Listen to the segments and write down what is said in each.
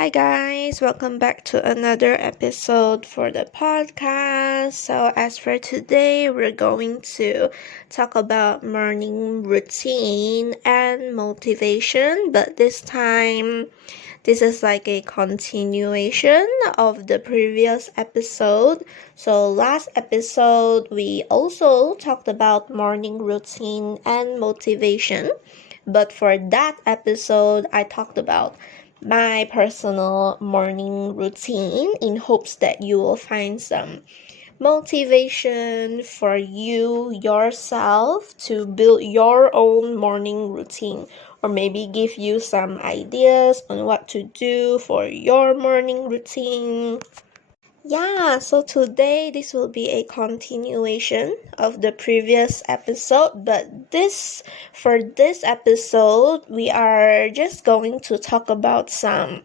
Hi guys, welcome back to another episode for the podcast. So as for today, we're going to talk about morning routine and motivation, but this time this is like a continuation of the previous episode. So last episode we also talked about morning routine and motivation, but for that episode I talked about my personal morning routine in hopes that you will find some motivation for you yourself to build your own morning routine, or maybe give you some ideas on what to do for your morning routine. Yeah, so today this will be a continuation of the previous episode, but for this episode we are just going to talk about some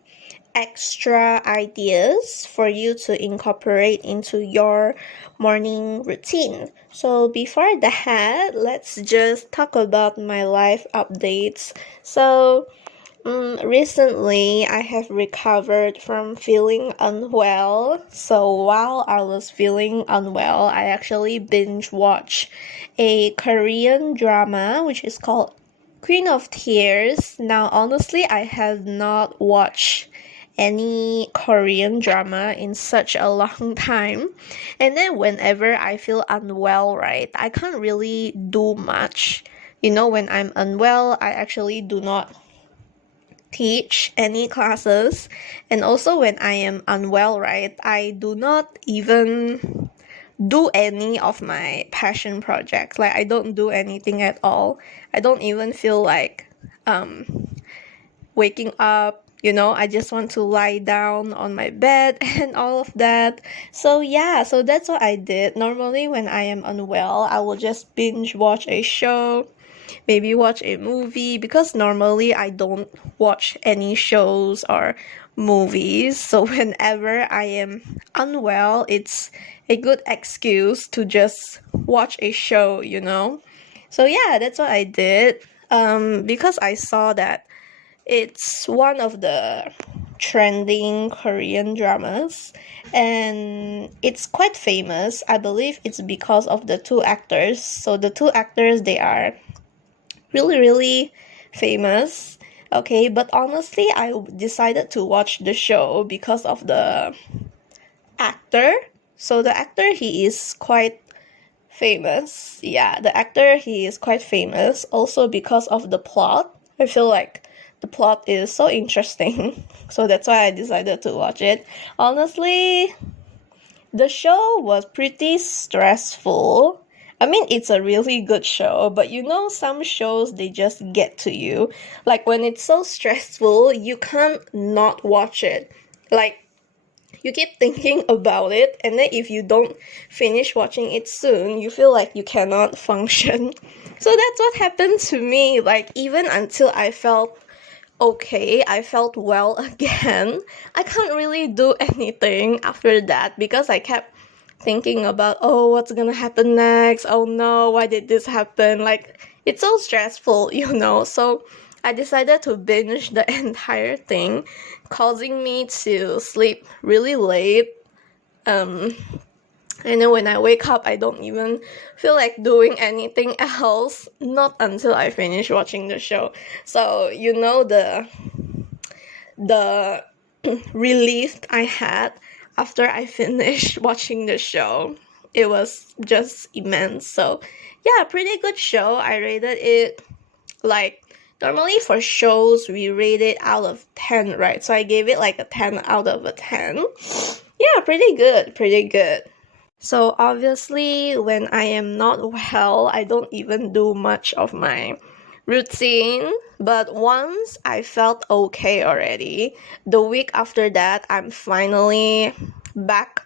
extra ideas for you to incorporate into your morning routine. So before that, let's just talk about my life updates. So recently, I have recovered from feeling unwell. So while I was feeling unwell, I actually binge watched a Korean drama which is called Queen of Tears. Now, honestly, I have not watched any Korean drama in such a long time. And then whenever I feel unwell, right, I can't really do much. When I'm unwell, I actually do not teach any classes, and also when I am unwell, right, I do not even do any of my passion projects. Like I don't do anything at all. I don't even feel like waking up. I just want to lie down on my bed and all of that. So yeah, so that's what I did. Normally when I am unwell, I will just binge watch a show, maybe watch a movie, because normally I don't watch any shows or movies. So whenever I am unwell, it's a good excuse to just watch a show. So yeah, that's what I did. Because I saw that it's one of the trending Korean dramas and it's quite famous. I believe it's because of the two actors. So the two actors, they are really, really famous. Okay, but honestly, I decided to watch the show because of the actor. So the actor, he is quite famous. Yeah, the actor, he is quite famous. Also because of the plot. I feel like the plot is so interesting. So that's why I decided to watch it. Honestly, the show was pretty stressful. I mean, it's a really good show, but some shows, they just get to you. Like, when it's so stressful, you can't not watch it. Like, you keep thinking about it, and then if you don't finish watching it soon, you feel like you cannot function. So that's what happened to me. Like, even until I felt okay, I felt well again, I can't really do anything after that because I kept thinking about, oh, what's gonna happen next? Oh no, why did this happen? Like, it's so stressful, So I decided to binge the entire thing, causing me to sleep really late. And then when I wake up, I don't even feel like doing anything else, not until I finish watching the show. So, the relief I had after I finished watching the show, it was just immense. So yeah, pretty good show. I rated it, like, normally for shows we rate it out of 10, right? So I gave it like a 10 out of a 10. Yeah, pretty good. So obviously when I am not well, I don't even do much of my routine, but once I felt okay already, the week after that, I'm finally back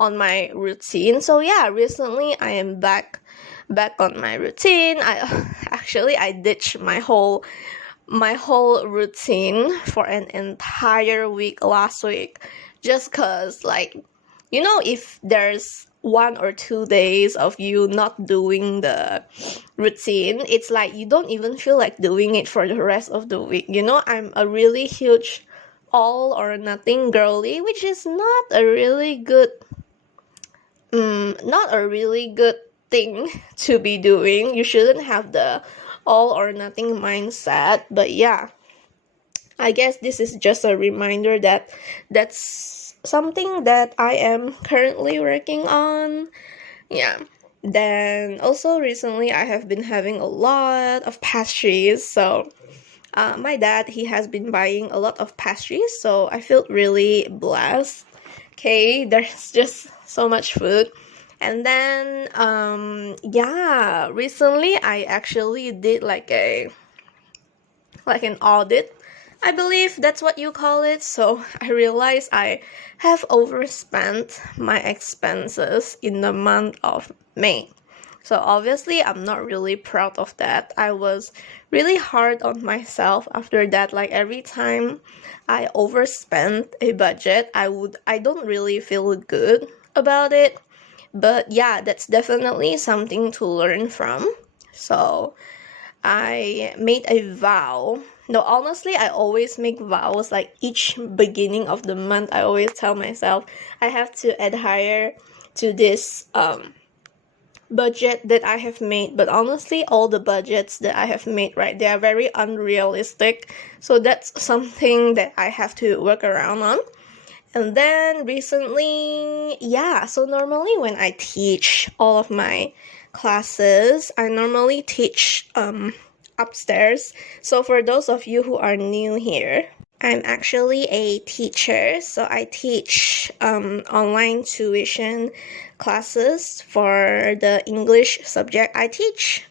on my routine. So yeah, recently I am back on my routine. I ditched my whole routine for an entire week last week, just cause, like, if there's 1 or 2 days of you not doing the routine, it's like you don't even feel like doing it for the rest of the week. I'm a really huge all or nothing girly, which is not a really good thing to be doing. You shouldn't have the all or nothing mindset. But yeah, I guess this is just a reminder that that's something that I am currently working on. Yeah. Then also recently I have been having a lot of pastries. So my dad, he has been buying a lot of pastries, so I feel really blessed. Okay, there's just so much food. And then yeah, recently I actually did like an audit. I believe that's what you call it. So I realized I have overspent my expenses in the month of May. So obviously I'm not really proud of that. I was really hard on myself after that. Like every time I overspent a budget, I don't really feel good about it. But yeah, that's definitely something to learn from. So I made a vow. No, honestly, I always make vows like each beginning of the month. I always tell myself I have to adhere to this budget that I have made. But honestly, all the budgets that I have made, right, they are very unrealistic. So that's something that I have to work around on. And then recently, yeah, so normally when I teach all of my classes, I normally teach upstairs. So for those of you who are new here, I'm actually a teacher, so I teach online tuition classes for the English subject. I teach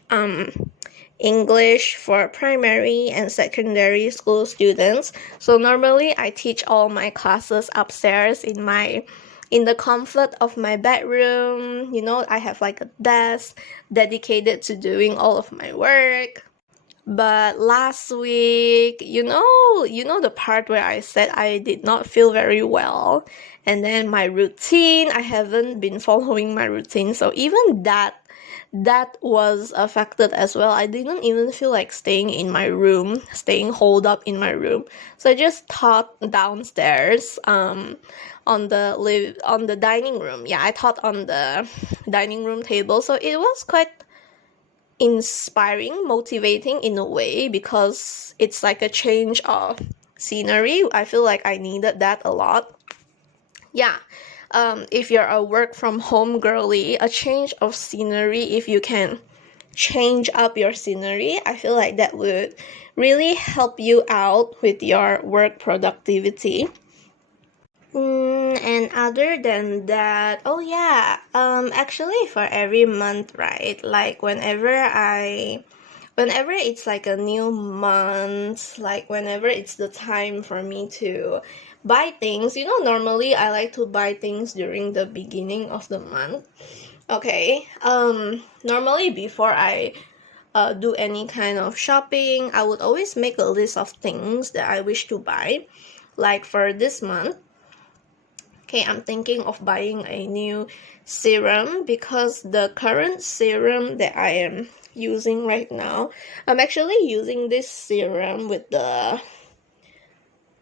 English for primary and secondary school students. So normally I teach all my classes upstairs in the comfort of my bedroom. You know, I have like a desk dedicated to doing all of my work. But last week, you know the part where I said I did not feel very well. And then my routine, I haven't been following my routine. So even that was affected as well. I didn't even feel like staying in my room, staying holed up in my room. So I just taught downstairs on the dining room. Yeah, I taught on the dining room table. So it was quite inspiring, motivating in a way, because it's like a change of scenery. I feel like I needed that a lot. Yeah. If you're a work from home girly, a change of scenery, if you can change up your scenery, I feel like that would really help you out with your work productivity. And other than that, oh yeah, actually for every month, right? Like whenever it's like a new month, like whenever it's the time for me to buy things, normally I like to buy things during the beginning of the month. Okay, normally before I do any kind of shopping, I would always make a list of things that I wish to buy. Like for this month, okay, I'm thinking of buying a new serum, because the current serum that I am using right now, I'm actually using this serum with the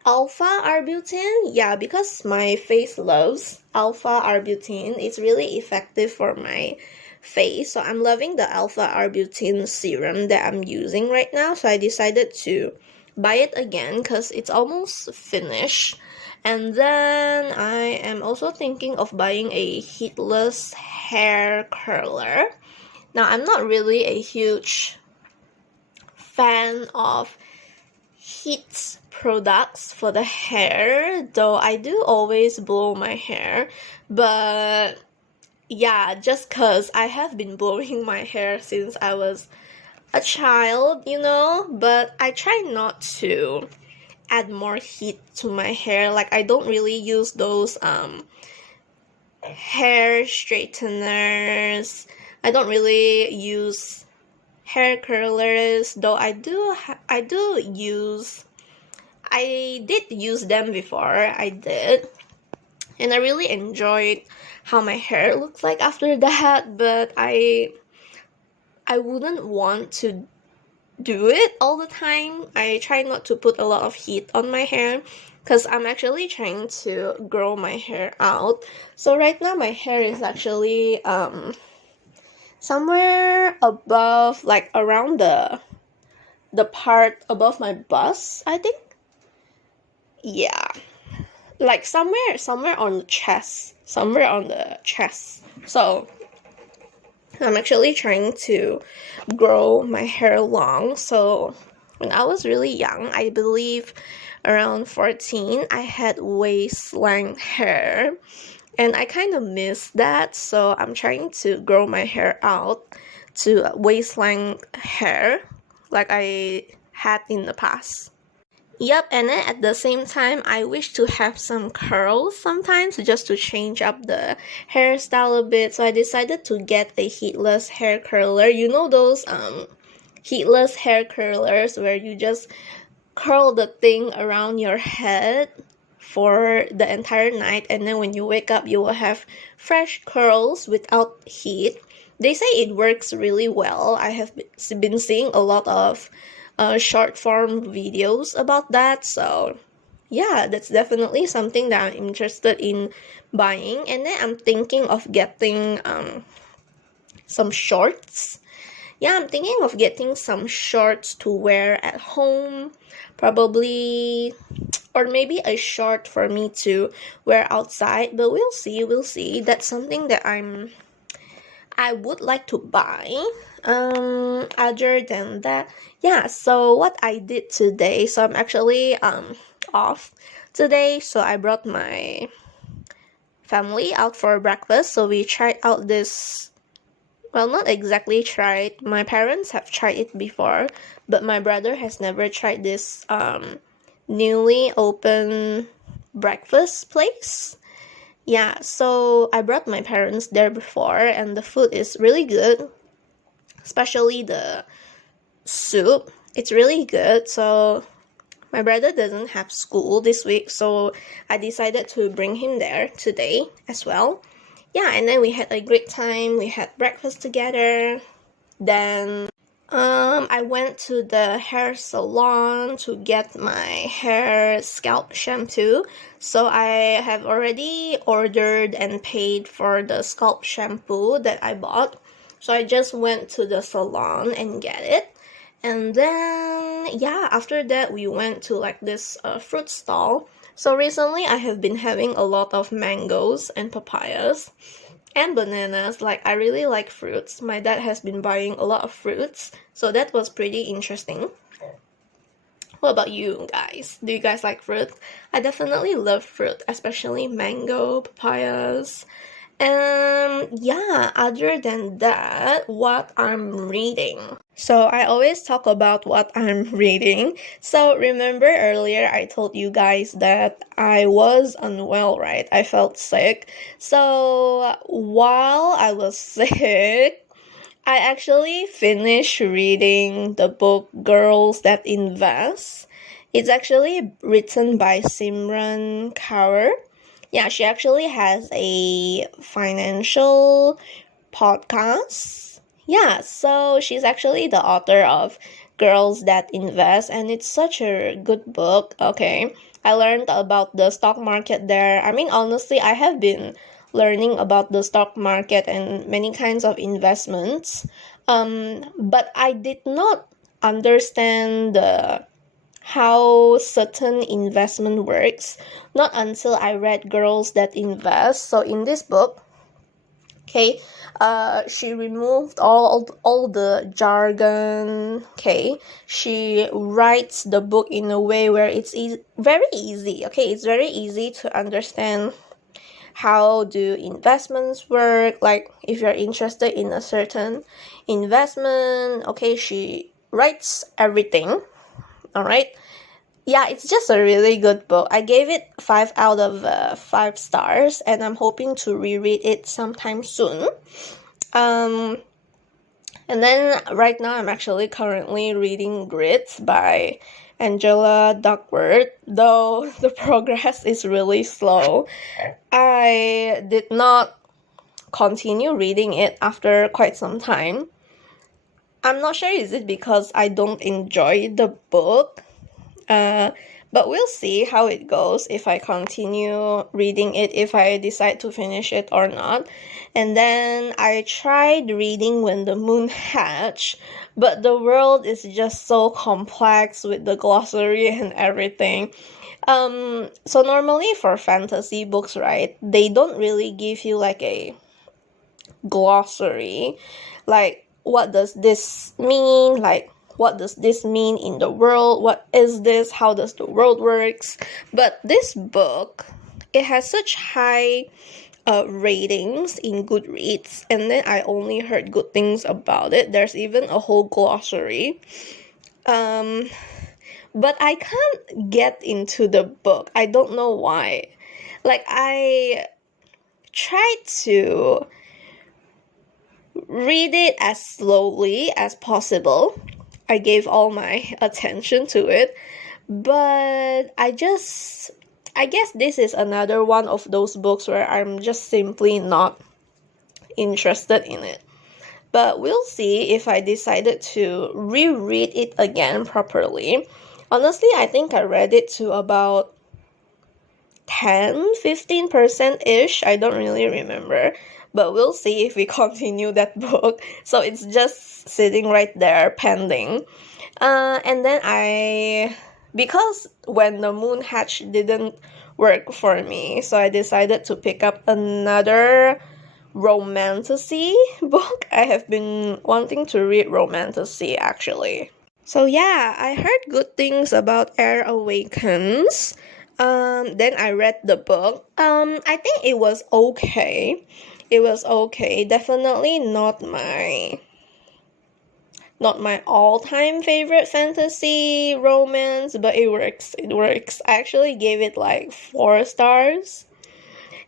alpha arbutin. Yeah, because my face loves alpha arbutin. It's really effective for my face. So I'm loving the alpha arbutin serum that I'm using right now. So I decided to buy it again because it's almost finished. And then I am also thinking of buying a heatless hair curler. Now, I'm not really a huge fan of heat products for the hair, though I do always blow my hair. But yeah, just because I have been blowing my hair since I was a child, but I try not to add more heat to my hair. Like I don't really use those hair straighteners. I don't really use hair curlers, though I did use them before. I did, and I really enjoyed how my hair looks like after that. But I wouldn't want to do it all the time. I try not to put a lot of heat on my hair. because I'm actually trying to grow my hair out. So right now my hair is actually somewhere above, like around the part above my bust, I think. Yeah, like somewhere on the chest, So I'm actually trying to grow my hair long. So when I was really young, I believe around 14, I had waist length hair, and I kind of miss that. So I'm trying to grow my hair out to waist length hair like I had in the past. Yep, and then at the same time, I wish to have some curls sometimes just to change up the hairstyle a bit. So I decided to get a heatless hair curler. You know those heatless hair curlers where you just curl the thing around your head for the entire night, and then when you wake up, you will have fresh curls without heat. They say it works really well. I have been seeing a lot of short form videos about that, so yeah, that's definitely something that I'm interested in buying. And then I'm thinking of getting some shorts. Yeah, I'm thinking of getting some shorts to wear at home, probably, or maybe a short for me to wear outside, but we'll see. That's something that I would like to buy. Other than that, yeah, so what I did today, so I'm actually off today, so I brought my family out for breakfast. So we tried out this, well, not exactly tried. My parents have tried it before, but my brother has never tried this newly open breakfast place. Yeah, so I brought my parents there before, and the food is really good, especially the soup. It's really good. So my brother doesn't have school this week, so I decided to bring him there today as well. Yeah, and then we had a great time. We had breakfast together. Then I went to the hair salon to get my hair scalp shampoo. So I have already ordered and paid for the scalp shampoo that I bought. So I just went to the salon and get it. And then, yeah, after that, we went to like this fruit stall. So recently, I have been having a lot of mangoes and papayas and bananas. Like, I really like fruits. My dad has been buying a lot of fruits, so that was pretty interesting. What about you guys? Do you guys like fruit? I definitely love fruit, especially mango, papayas. Yeah, other than that, what I'm reading. So I always talk about what I'm reading. So remember earlier I told you guys that I was unwell, right? I felt sick. So while I was sick, I actually finished reading the book Girls That Invest. It's actually written by Simran Kaur. Yeah, she actually has a financial podcast. Yeah, so she's actually the author of Girls That Invest, and it's such a good book. Okay, I learned about the stock market there. I mean, honestly, I have been learning about the stock market and many kinds of investments, but I did not understand how certain investment works, not until I read Girls That Invest. So in this book, okay, she removed all the jargon. Okay, she writes the book in a way where it's very easy. Okay, it's very easy to understand how do investments work. Like if you're interested in a certain investment, okay, she writes everything. All right. Yeah, it's just a really good book. I gave it 5 out of 5 stars, and I'm hoping to reread it sometime soon. And then right now I'm actually currently reading Grit by Angela Duckworth, though the progress is really slow. I did not continue reading it after quite some time. I'm not sure, is it because I don't enjoy the book? But we'll see how it goes if I continue reading it, if I decide to finish it or not. And then I tried reading When the Moon Hatched, but the world is just so complex with the glossary and everything. So normally for fantasy books, right, they don't really give you like a glossary, like what does this mean, like what does this mean in the world, what is this, how does the world works. But this book, it has such high ratings in Goodreads, and then I only heard good things about it. There's even a whole glossary. But I can't get into the book. I don't know why. Like, I tried to read it as slowly as possible. I gave all my attention to it, but I guess this is another one of those books where I'm just simply not interested in it. But we'll see if I decided to reread it again properly. Honestly, I think I read it to about 10-15%-ish. I don't really remember. But we'll see if we continue that book. So it's just sitting right there pending. And then because When the Moon Hatched didn't work for me, so I decided to pick up another romantasy book. I have been wanting to read romantasy actually. So yeah, I heard good things about Air Awakens. Then I read the book. I think it was okay. It was okay. Definitely not my all-time favorite fantasy romance, but it works. It works. I actually gave it like 4 stars.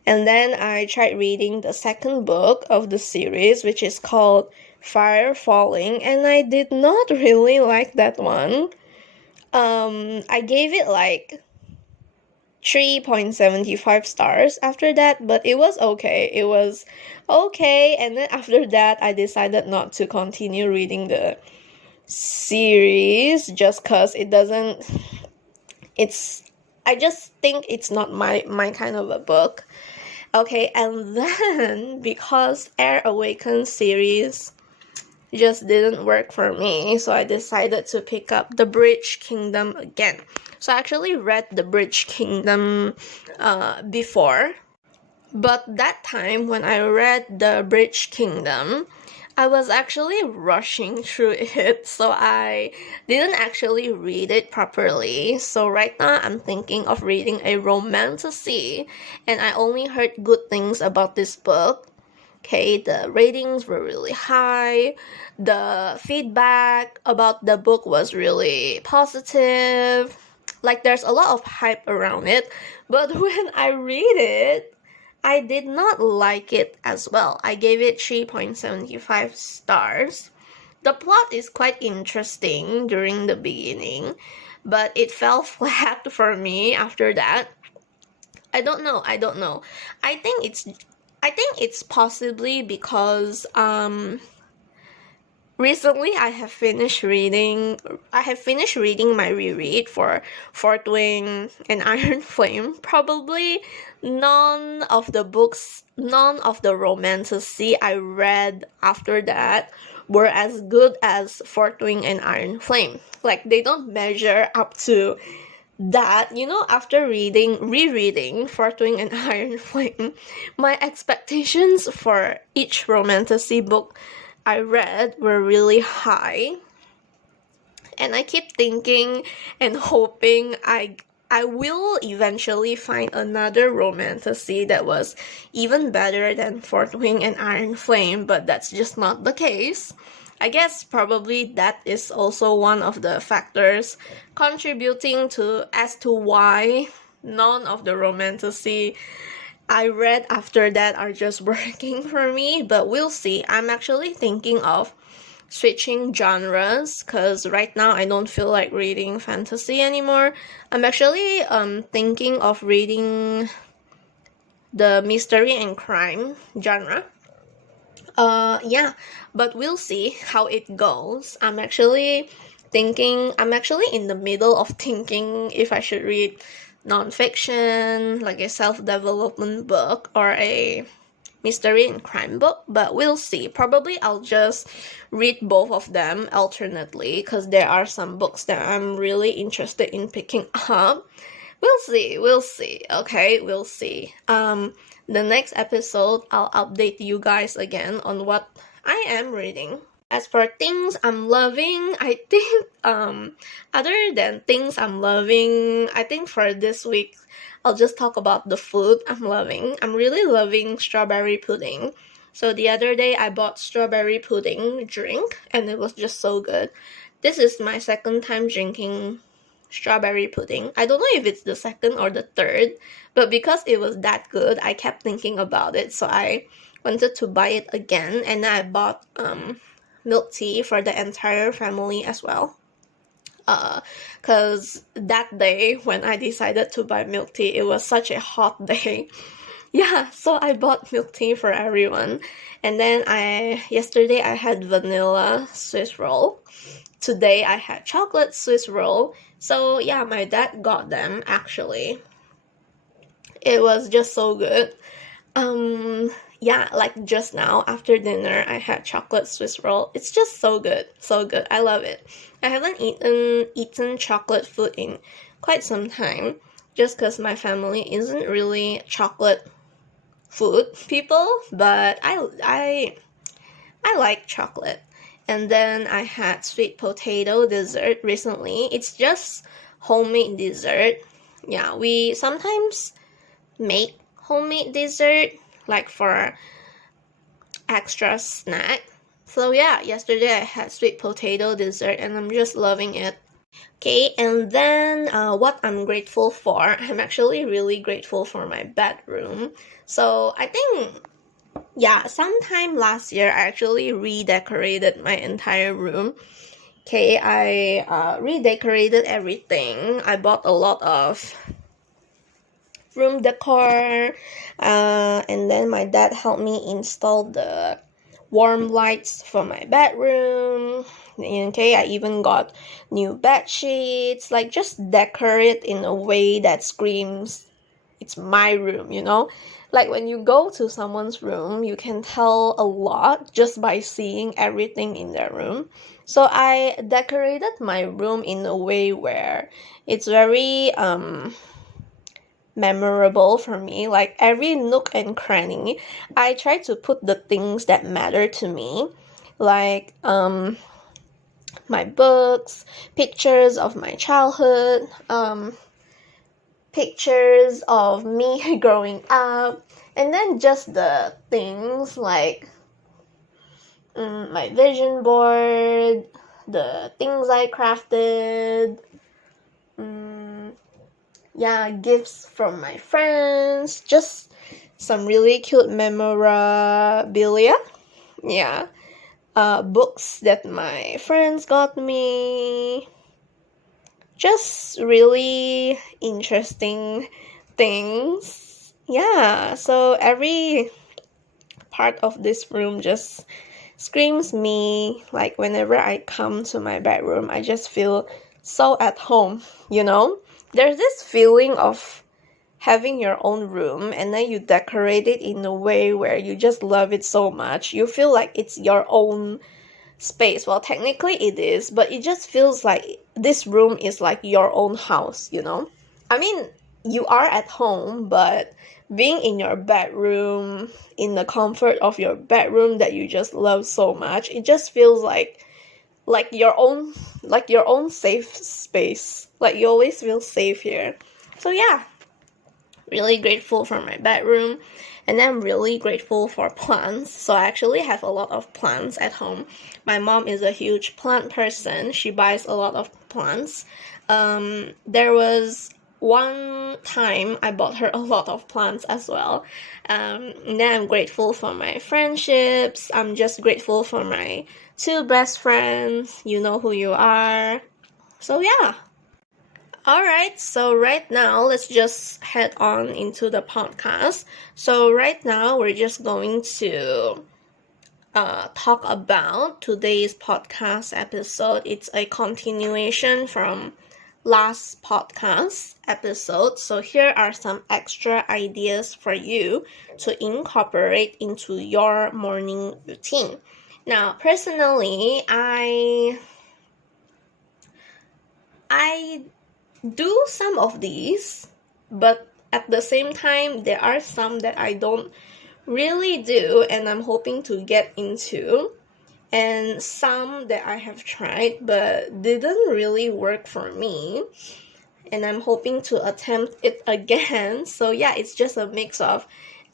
And then I tried reading the second book of the series, which is called Fire Falling, and I did not really like that one. I gave it like 3.75 stars after that, but it was okay. It was okay, and then after that, I decided not to continue reading the series just because I just think it's not my kind of a book. Okay, and then because Air Awakens series just didn't work for me, so I decided to pick up The Bridge Kingdom again. So I actually read The Bridge Kingdom before, but that time when I read The Bridge Kingdom, I was actually rushing through it, so I didn't actually read it properly. So right now I'm thinking of reading a romantasy, and I only heard good things about this book. Okay, the ratings were really high. The feedback about the book was really positive. Like, there's a lot of hype around it. But when I read it, I did not like it as well. I gave it 3.75 stars. The plot is quite interesting during the beginning, but it fell flat for me after that. I don't know. I think it's possibly because recently I have finished reading my reread for Fourth Wing and Iron Flame. Probably none of the romantasy I read after that were as good as Fourth Wing and Iron Flame. Like, they don't measure up to that. After rereading Fourth Wing and Iron Flame, my expectations for each romantasy book I read were really high, and I keep thinking and hoping I will eventually find another romantasy that was even better than Fourth Wing and Iron Flame, but that's just not the case. I guess probably that is also one of the factors contributing as to why none of the romantasy I read after that are just working for me, but we'll see. I'm actually thinking of switching genres because right now I don't feel like reading fantasy anymore. I'm actually thinking of reading the mystery and crime genre. Yeah, but we'll see how it goes. I'm actually thinking, I'm actually in the middle of thinking if I should read nonfiction, like a self-development book, or a mystery and crime book, but we'll see. Probably I'll just read both of them alternately, because there are some books that I'm really interested in picking up. We'll see. Okay, we'll see. The next episode, I'll update you guys again on what I am reading. As for things I'm loving, I think, other than things I'm loving, I think for this week, I'll just talk about the food I'm loving. I'm really loving strawberry pudding. So the other day, I bought strawberry pudding drink, and it was just so good. This is my second time drinking strawberry pudding. I don't know if it's the second or the third, but because it was that good, I kept thinking about it, so I wanted to buy it again, and then I bought milk tea for the entire family as well. Because that day when I decided to buy milk tea, it was such a hot day. Yeah, so I bought milk tea for everyone. And then yesterday I had vanilla Swiss roll. Today I had chocolate Swiss roll. So yeah, my dad got them actually. It was just so good. Yeah, like just now after dinner I had chocolate Swiss roll. It's just so good. So good. I love it. I haven't eaten chocolate food in quite some time, just because my family isn't really chocolate food people, but I like chocolate. And then I had sweet potato dessert recently. It's just homemade dessert. Yeah, we sometimes make homemade dessert, like for extra snack. So yeah, yesterday I had sweet potato dessert and I'm just loving it. Okay, and then what I'm grateful for, I'm actually really grateful for my bedroom. So I think, yeah, sometime last year I actually redecorated my entire room. Okay, I redecorated everything. I bought a lot of room decor, and then my dad helped me install the warm lights for my bedroom. Okay, I even got new bed sheets, like just decorate in a way that screams it's my room, you know? Like when you go to someone's room, you can tell a lot just by seeing everything in their room. So I decorated my room in a way where it's very memorable for me. Like every nook and cranny, I try to put the things that matter to me, like my books, pictures of my childhood, pictures of me growing up, and then just the things like my vision board, the things I crafted, yeah, gifts from my friends, just some really cute memorabilia. Yeah, books that my friends got me. Just really interesting things. Yeah, so every part of this room just screams me. Like whenever I come to my bedroom, I just feel so at home, you know? There's this feeling of having your own room and then you decorate it in a way where you just love it so much. You feel like it's your own space. Well, technically it is, but it just feels like this room is like your own house, you know? I mean, you are at home, but being in your bedroom, in the comfort of your bedroom that you just love so much, it just feels like your own safe space. Like you always feel safe here. So yeah, really grateful for my bedroom. And then I'm really grateful for plants. So I actually have a lot of plants at home. My mom is a huge plant person. She buys a lot of plants. There was one time I bought her a lot of plants as well. And then I'm grateful for my friendships. I'm just grateful for my 2 best friends. You know who you are. So yeah. Alright, so right now, let's just head on into the podcast. So right now, we're just going to talk about today's podcast episode. It's a continuation from last podcast episode. So here are some extra ideas for you to incorporate into your morning routine. Now, personally, I do some of these, but at the same time, there are some that I don't really do and I'm hoping to get into, and some that I have tried but didn't really work for me, and I'm hoping to attempt it again. So yeah, it's just a mix of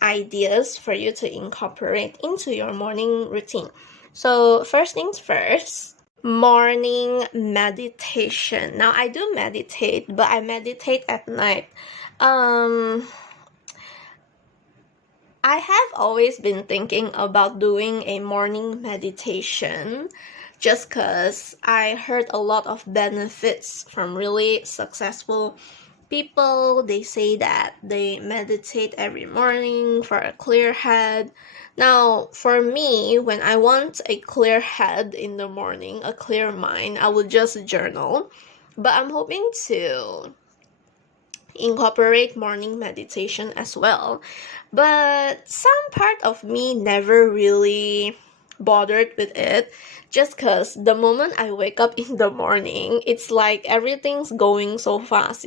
ideas for you to incorporate into your morning routine. So first things first, morning meditation. Now I do meditate, but I meditate at night. I have always been thinking about doing a morning meditation just because I heard a lot of benefits from really successful people. They say that they meditate every morning for a clear head. Now, for me, when I want a clear head in the morning, a clear mind, I would just journal. But I'm hoping to incorporate morning meditation as well. But some part of me never really bothered with it, just because the moment I wake up in the morning, it's like everything's going so fast,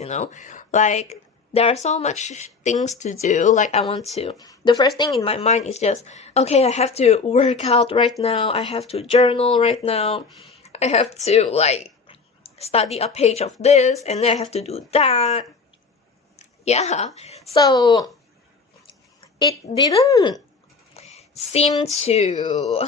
like there are so much things to do. Like the first thing in my mind is just, okay, I have to work out right now, I have to journal right now, I have to study a page of this, and then I have to do that. Yeah, so it didn't seem to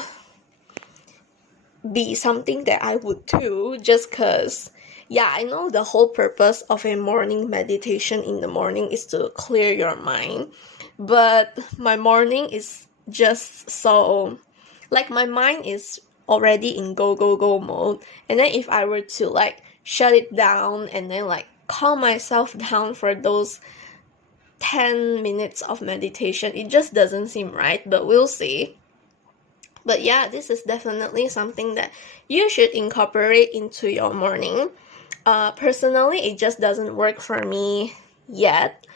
be something that I would do, just because, yeah, I know the whole purpose of a morning meditation in the morning is to clear your mind, but my morning is just so, my mind is already in go go go mode, and then if I were to shut it down and then calm myself down for those 10 minutes of meditation, it just doesn't seem right, but we'll see. But yeah, this is definitely something that you should incorporate into your morning. Personally, it just doesn't work for me yet,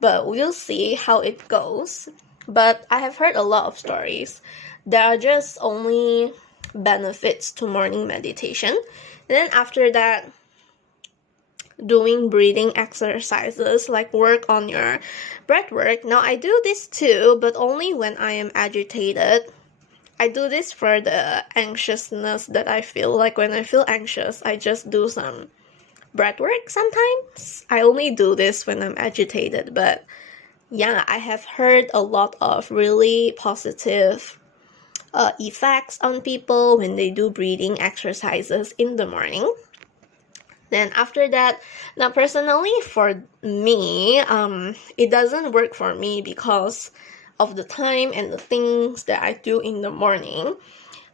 but we'll see how it goes. But I have heard a lot of stories. There are just only benefits to morning meditation. And then after that, doing breathing exercises, work on your breath work. Now I do this too, but only when I am agitated. I do this for the anxiousness that I feel. When I feel anxious, I just do some breath work sometimes. I only do this when I'm agitated, but yeah, I have heard a lot of really positive effects on people when they do breathing exercises in the morning. Then after that, now personally for me, it doesn't work for me because of the time and the things that I do in the morning.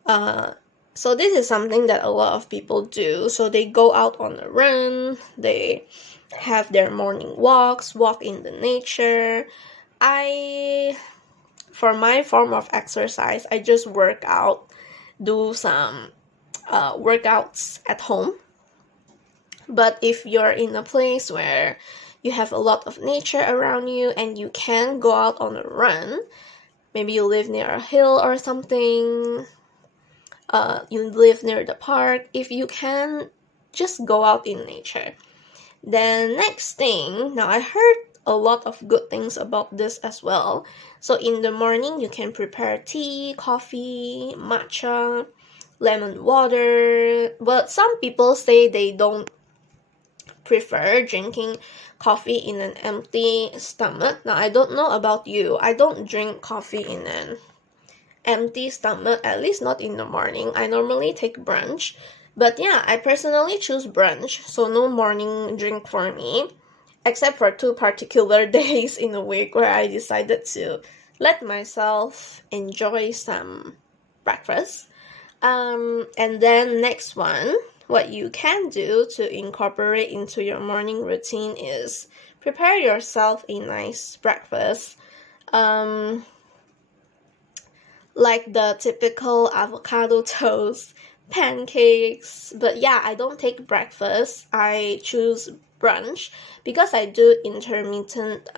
So this is something that a lot of people do. So they go out on a run, they have their morning walk in the nature. For my form of exercise, I just work out, do some workouts at home. But if you're in a place where you have a lot of nature around you and you can go out on a run, maybe you live near a hill or something, you live near the park, if you can, just go out in nature. Then next thing, now I heard a lot of good things about this as well. So in the morning, you can prepare tea, coffee, matcha, lemon water. But some people say they don't prefer drinking coffee in an empty stomach. Now, I don't know about you. I don't drink coffee in an empty stomach, at least not in the morning. I normally take brunch. But yeah, I personally choose brunch, so no morning drink for me, except for 2 particular days in a week where I decided to let myself enjoy some breakfast. And then next one, what you can do to incorporate into your morning routine is prepare yourself a nice breakfast. like the typical avocado toast, pancakes. But yeah, I don't take breakfast. I choose brunch because I do intermittent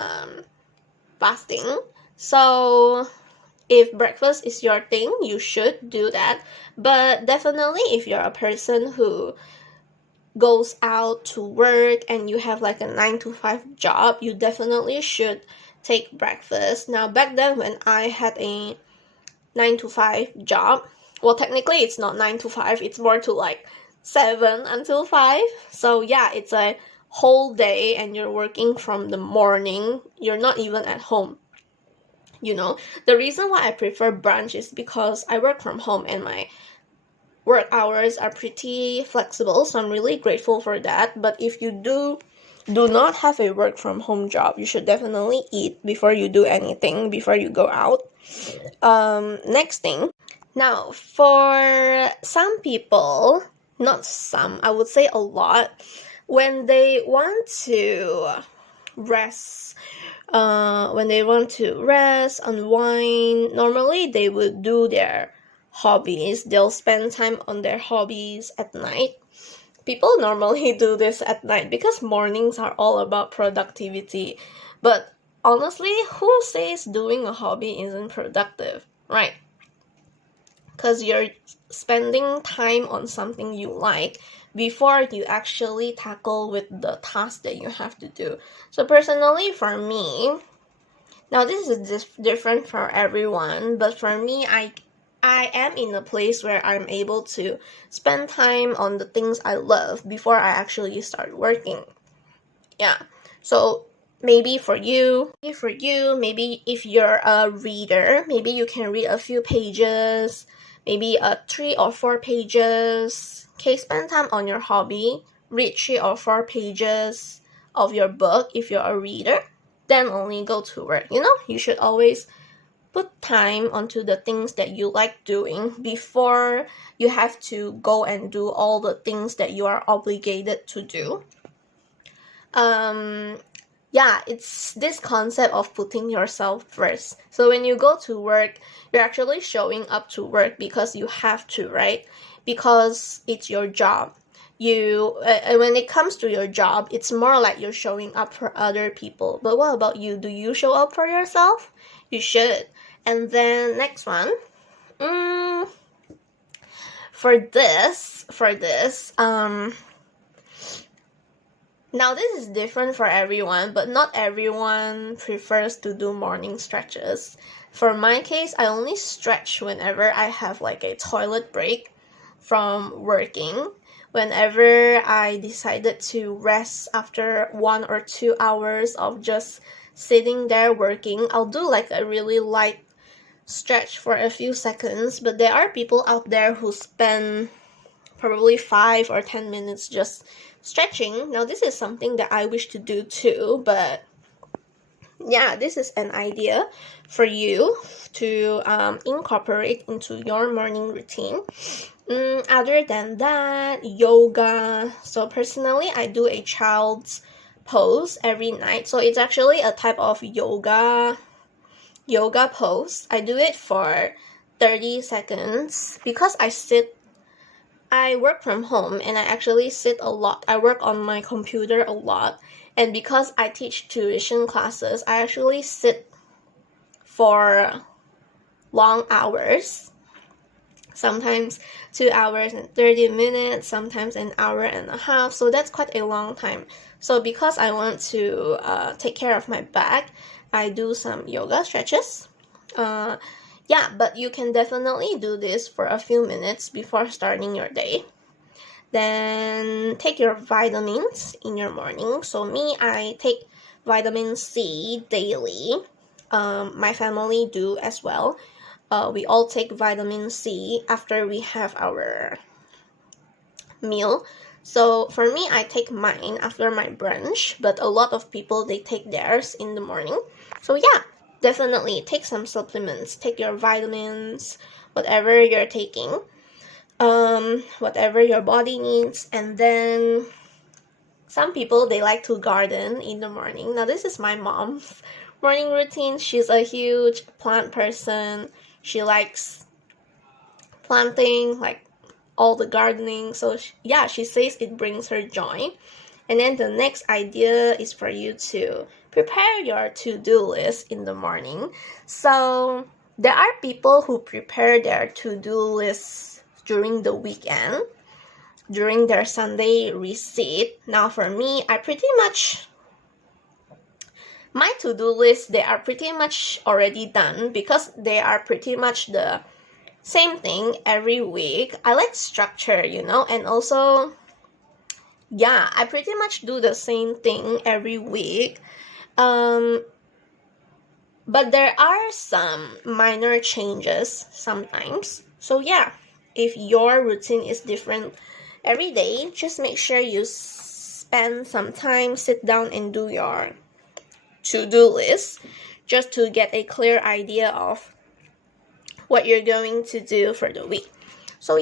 fasting. So if breakfast is your thing, you should do that. But definitely if you're a person who goes out to work and you have like a 9 to 5 job, you definitely should take breakfast. Now back then when I had a 9 to 5 job, well technically it's not 9 to 5, it's more to like 7 until 5. So yeah, it's a whole day and you're working from the morning. You're not even at home. You know, the reason why I prefer brunch is because I work from home and my work hours are pretty flexible, so I'm really grateful for that. But if you do not have a work from home job, you should definitely eat before you do anything, before you go out. Next thing, now for some people, not some, I would say a lot, when they want to rest, unwind, normally they would do their hobbies. They'll spend time on their hobbies at night. People normally do this at night because mornings are all about productivity. But honestly, who says doing a hobby isn't productive, right? Because you're spending time on something you like before you actually tackle with the task that you have to do. So personally, for me, now this is different for everyone, but for me, I am in a place where I'm able to spend time on the things I love before I actually start working. Yeah. So maybe for you, maybe if you're a reader, maybe you can read a few pages, maybe 3 or 4 pages. Okay, spend time on your hobby, read 3 or 4 pages of your book if you're a reader, then only go to work. You know, you should always put time onto the things that you like doing before you have to go and do all the things that you are obligated to do. Yeah, it's this concept of putting yourself first. So when you go to work, you're actually showing up to work because you have to, right? Because it's your job. And when it comes to your job, it's more like you're showing up for other people. But what about you? Do you show up for yourself? You should. And then next one, for this, now this is different for everyone, but not everyone prefers to do morning stretches. For my case, I only stretch whenever I have like a toilet break from working. Whenever I decided to rest after 1 or 2 hours of just sitting there working, I'll do like a really light stretch for a few seconds. But there are people out there who spend probably 5 or 10 minutes just stretching. Now this is something that I wish to do too, but yeah, this is an idea for you to incorporate into your morning routine. Other than that, yoga. So personally, I do a child's pose every night. So it's actually a type of yoga pose. I do it for 30 seconds because I work from home and I actually sit a lot. I work on my computer a lot. And because I teach tuition classes, I actually sit for long hours. Sometimes 2 hours and 30 minutes, sometimes an hour and a half. So that's quite a long time. So because I want to take care of my back, I do some yoga stretches. Yeah, but you can definitely do this for a few minutes before starting your day. Then take your vitamins in your morning. So me, I take vitamin C daily. My family do as well. We all take vitamin C after we have our meal. So for me, I take mine after my brunch, but a lot of people, they take theirs in the morning. So yeah, definitely take some supplements, take your vitamins, whatever you're taking, whatever your body needs. And then some people, they like to garden in the morning. Now this is my mom's morning routine. She's a huge plant person. She likes planting, like all the gardening. So she says it brings her joy. And then the next idea is for you to prepare your to-do list in the morning. So there are people who prepare their to-do lists during the weekend, during their Sunday receipt. Now for me, my to-do list, they are pretty much already done because they are pretty much the same thing every week. I like structure, and also, I pretty much do the same thing every week. But there are some minor changes sometimes. So if your routine is different every day, just make sure you spend some time, sit down and do your to-do list just to get a clear idea of what you're going to do for the week. So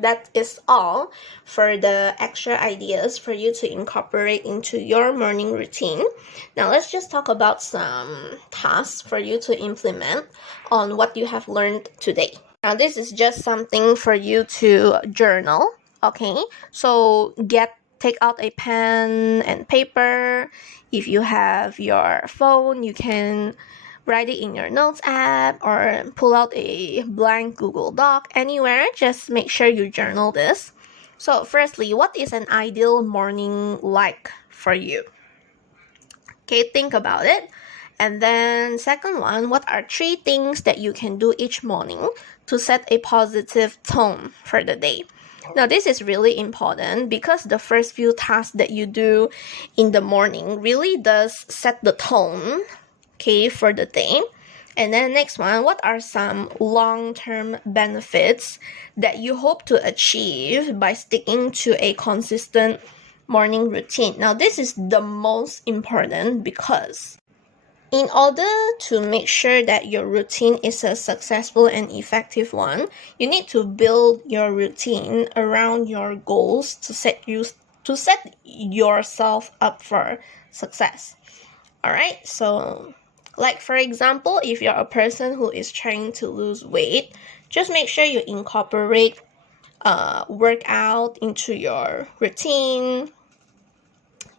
that is all for the extra ideas for you to incorporate into your morning routine. Now let's just talk about some tasks for you to implement on what you have learned today. Now this is just something for you to journal, okay? So take out a pen and paper. If you have your phone, you can write it in your notes app or pull out a blank Google Doc, anywhere. Just make sure you journal this. So firstly, what is an ideal morning like for you? Okay, think about it. And then second one, what are 3 things that you can do each morning to set a positive tone for the day? Now, this is really important because the first few tasks that you do in the morning really does set the tone, okay, for the day. And then next one, what are some long-term benefits that you hope to achieve by sticking to a consistent morning routine? Now, this is the most important because in order to make sure that your routine is a successful and effective one, you need to build your routine around your goals to set yourself up for success. Alright, so like for example, if you're a person who is trying to lose weight, just make sure you incorporate workout into your routine.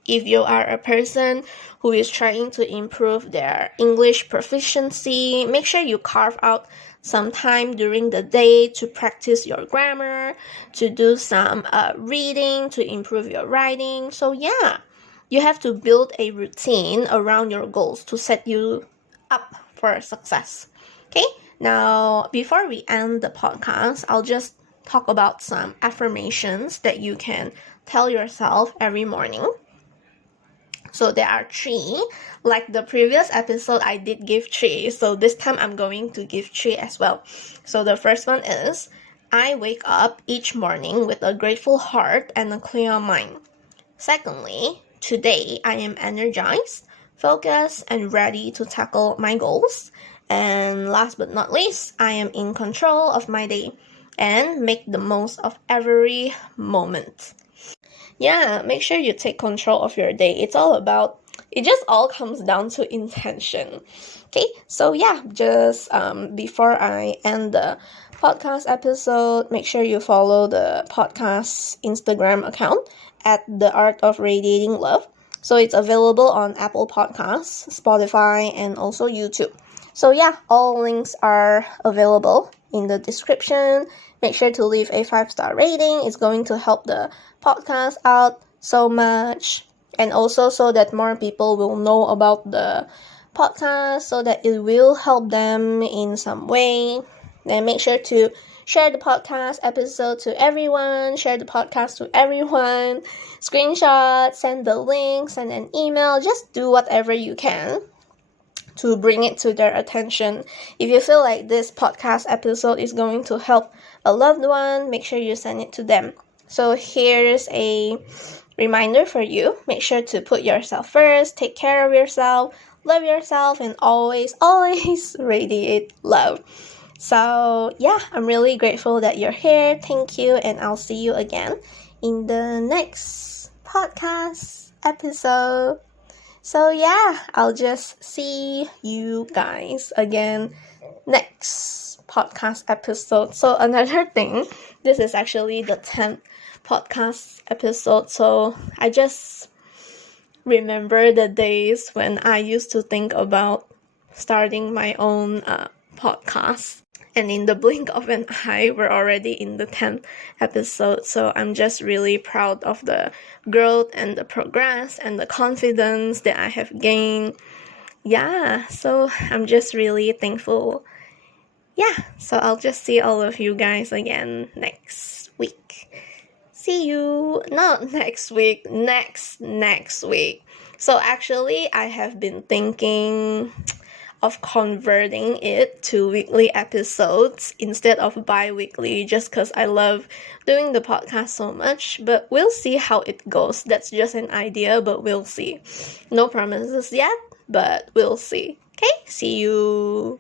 If you are a person who is trying to improve their English proficiency, make sure you carve out some time during the day to practice your grammar, to do some reading, to improve your writing. So you have to build a routine around your goals to set you up for success. Okay, now before we end the podcast, I'll just talk about some affirmations that you can tell yourself every morning. So there are 3. Like the previous episode, I did give 3. So this time I'm going to give 3 as well. So the first one is, I wake up each morning with a grateful heart and a clear mind. Secondly, today I am energized, focused, and ready to tackle my goals. And last but not least, I am in control of my day and make the most of every moment. Make sure you take control of your day. It just all comes down to intention. Okay, so just before I end the podcast episode, make sure you follow the podcast Instagram account at the Art of Radiating Love. So it's available on Apple Podcasts, Spotify, and also YouTube. So all links are available in the description. Make sure to leave a 5-star rating. It's going to help the podcast out so much, and also so that more people will know about the podcast, so that it will help them in some way. Then make sure to share the podcast episode to everyone, screenshot, send the link, send an email, just do whatever you can to bring it to their attention. If you feel like this podcast episode is going to help a loved one, make sure you send it to them. So here's a reminder for you. Make sure to put yourself first, take care of yourself, love yourself, and always radiate love. So I'm really grateful that you're here. Thank you, and I'll see you again in the next podcast episode. So yeah, I'll just see you guys again next podcast episode. So another thing, this is actually the 10th podcast episode, so I just remember the days when I used to think about starting my own podcast. And in the blink of an eye, we're already in the 10th episode. So I'm just really proud of the growth and the progress and the confidence that I have gained. Yeah, so I'm just really thankful. Yeah, so I'll just see all of you guys again next week. See you, not next week, next week. So actually, I have been thinking of converting it to weekly episodes instead of bi-weekly, just because I love doing the podcast so much. But we'll see how it goes. That's just an idea, but we'll see. No promises yet, but we'll see. Okay, see you.